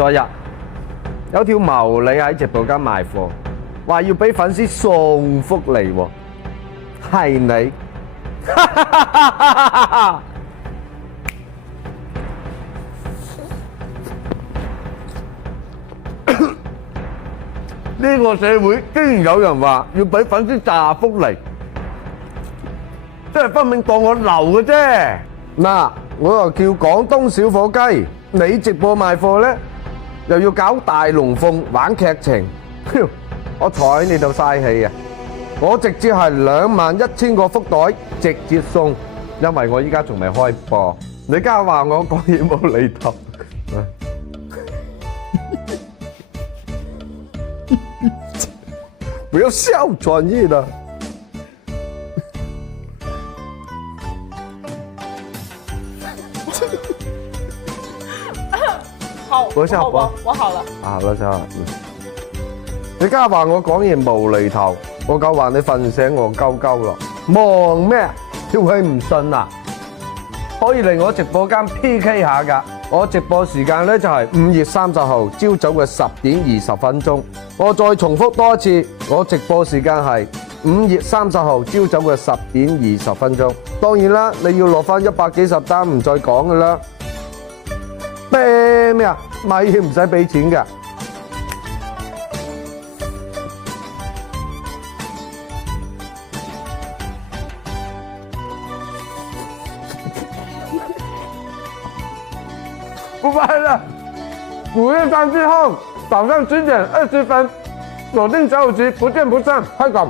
昨日有條茂利喺直播間賣貨，話要俾粉絲送福利喎，係你？呢個社會竟然有人話要俾粉絲炸福利，真係分明當我流嘅啫。嗱，我又叫廣東小伙雞，你直播賣貨咧，又要搞大龍鳳玩劇情，我睬你度嘥氣啊！我直接係21,000個福袋直接送，因為我依家仲未開播。你家話我講嘢冇厘頭。不要笑，專業的。好，我笑我好了。好了，好了。你家話我講嘢無厘頭，我夠話你瞓醒我鳩鳩咯。忙咩？條氣唔順啊？可以嚟我直播間 PK 下㗎。我直播時間咧就係5月30號朝早嘅10點20分鐘。我再重複多一次，我直播時間係5月30號朝早嘅10點20分鐘。當然啦，你要落翻100幾十單唔再講㗎啦。咩啊？買嘢唔使俾錢㗎。不拍了，5月3日後早上10點20分，鎖定小五集，不見不散，快感。